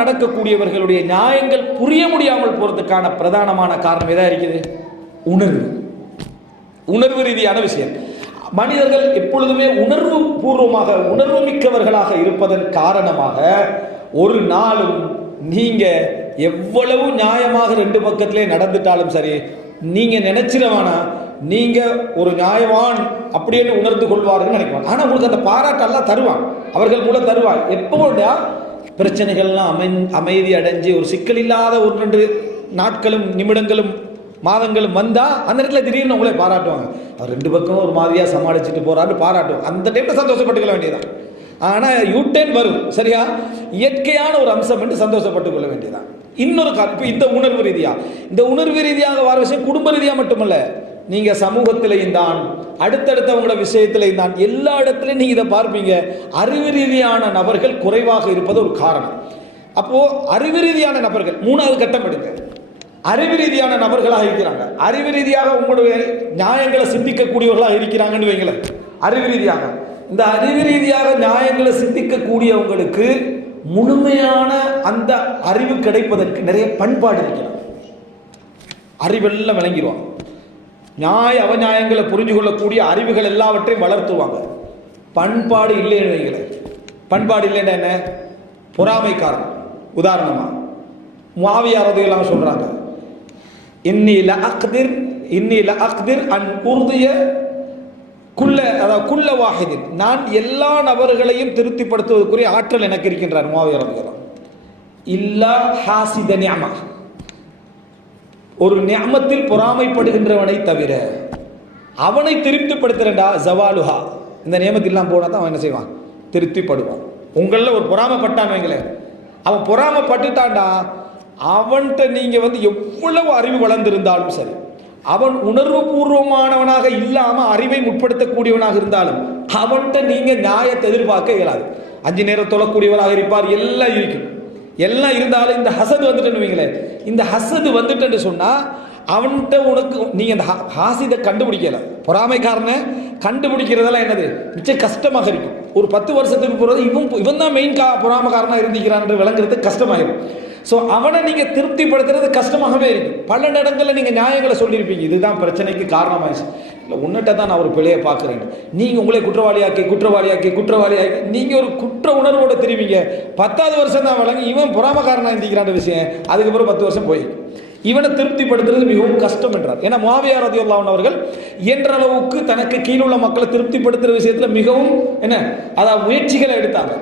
நடக்கக்கூடியவர்களுடைய நியாயங்கள் புரிய முடியாமல் போறதுக்கான பிரதானமான காரணம் எதா இருக்குது? உணர்வு ரீதியான விஷயம். மனிதர்கள் எப்பொழுதுமே உணர்வு பூர்வமாக உணர்வு மிக்கவர்களாக இருப்பதன் காரணமாக ஒரு நாளும் நீங்க எவ்வளவு நியாயமாக ரெண்டு பக்கத்திலே நடந்துட்டாலும் சரி, நீங்க நினைச்சிருவானா நீங்க ஒரு நியாயவான் அப்படின்னு உணர்ந்து கொள்வார்கள் நினைக்குவாங்க. ஆனா உங்களுக்கு அந்த பாராட்டெல்லாம் தருவான், அவர்கள் கூட தருவாங்க. எப்போடா பிரச்சனைகள்லாம் அமைதி அடைஞ்சு ஒரு சிக்கல் இல்லாத ஒரு 2 நாட்களும் நிமிடங்களும் மாதங்களும் வந்தா அந்த இடத்துல திடீர்னு உங்களே பாராட்டுவாங்க. அவர் 2 பக்கமும் ஒரு மாதிரியா சமாளிச்சுட்டு போறாரு பாராட்டுவாங்க. அந்த டைம்ல சந்தோஷப்பட்டுக்கொள்ள வேண்டியதான். ஆனா யூடேன் வரும், சரியா? இயற்கையான ஒரு அம்சம் என்று சந்தோஷப்பட்டுக் கொள்ள வேண்டியதான். இன்னொரு காரணம், இந்த உணர்வு ரீதியாக வர விஷயம் குடும்ப ரீதியாக மட்டுமல்ல, நீங்க சமூகத்திலையும் தான், அடுத்தடுத்தவங்களோட விஷயத்திலையும் தான், எல்லா இடத்துலையும் நீங்க இதை பார்ப்பீங்க. அறிவு ரீதியான நபர்கள் குறைவாக இருப்பது ஒரு காரணம். அப்போ அறிவு ரீதியான நபர்கள் 3வது கட்டம் எடுங்க. அறிவு ரீதியான நபர்களாக இருக்கிறாங்க, அறிவு ரீதியாக உங்களுடைய நியாயங்களை சிந்திக்கக்கூடியவர்களாக இருக்கிறாங்கன்னு வைங்களேன். அறிவு ரீதியாக இந்த அறிவு ரீதியாக நியாயங்களை சிந்திக்கக்கூடியவங்களுக்கு முழுமையான அந்த அறிவு கிடைப்பதற்கு நிறைய பண்பாடு இருக்கிறார். அறிவெல்லாம் விளங்கிடுவாங்க, நியாய அவநியாயங்களை புரிஞ்சு கொள்ளக்கூடிய அறிவுகள் எல்லாவற்றையும் வளர்த்துவாங்க. பண்பாடு இல்லைன்னு வைங்களேன். பண்பாடு இல்லைன்னா என்ன? பொறாமைக்காரன். உதாரணமா முஆவியா ரலியல்லாஹு சொல்றாங்க, இன்னி லஅக்திர் அன் உர்திய குல்ல வாஹிதின், நான் எல்லா நபர்களையும் திருப்திப்படுத்துவதற்குரிய ஆற்றல் எனக்கு இருக்கின்றார் முஆவியா ரலியல்லாஹு. இல்லா ஹாசித நிஅமா, ஒரு நிஅமத்தில் பொறாமைப்படுகின்றவனை தவிர. அவனை திருப்திப்படுத்துறா ஜவாலுஹா, இந்த நியமத்தில்லாம் போனா தான் அவன் என்ன செய்வான்? திருப்திப்படுவான். உங்களில் ஒரு பொறாமைப்பட்டான் வைங்களேன், அவன் பொறாமைப்பட்டுட்டான்டா, அவன்கிட்ட நீங்க எவ்வளவு அறிவு வளர்ந்திருந்தாலும் சரி, அவன் உணர்வு பூர்வமானவனாக இல்லாம அறிவை முற்படுத்தக்கூடியவனாக இருந்தாலும் அவன்கிட்ட நீங்க நியாயத்தை எதிர்பார்க்க இயலாது. 5 நேரம் தொழக்கூடியவராக இருப்பார், எல்லாம் இருக்கும், எல்லாம் இருந்தாலும் இந்த ஹசது வந்துட்டுன்னு வைங்களேன். இந்த ஹசது வந்துட்டு சொன்னா அவன்கிட்ட உனக்கு நீங்க அந்த ஹாசிதை கண்டுபிடிக்கல, பொறாமைக்காரனை கண்டுபிடிக்கிறதெல்லாம் என்னது மிச்சம் கஷ்டமாக இருக்கும். ஒரு 10 வருஷத்துக்கு போறது இவன் தான் மெயின் பொறாமைக்காரனா இருந்திக்கிறான் விளங்குறது கஷ்டமாயிடும். ஸோ அவனை நீங்க திருப்திப்படுத்துறது கஷ்டமாகவே இருக்கும். பல இடங்களில் நீங்க நியாயங்களை சொல்லியிருப்பீங்க, இதுதான் பிரச்சனைக்கு காரணமாயிடுச்சு, இல்லை உன்னிட்ட தான் நான் ஒரு பிழையை பார்க்குறேன், நீங்க உங்களை குற்றவாளியாக்கி நீங்க ஒரு குற்ற உணர்வோட தெரிவிங்க. 10வது வருஷம் தான் வழங்கி இவன் பொறாமக்காரனா இருந்திக்கிறான் விஷயம், அதுக்கப்புறம் 10 வருஷம் போய் இவனை திருப்திப்படுத்துறது மிகவும் கஷ்டம் என்றார். ஏன்னா முஆவியா ரலியல்லாஹு அவர்கள் என்ற அளவுக்கு தனக்கு கீழுள்ள மக்களை திருப்திப்படுத்துற விஷயத்துல மிகவும் முயற்சிகளை எடுத்தாங்க.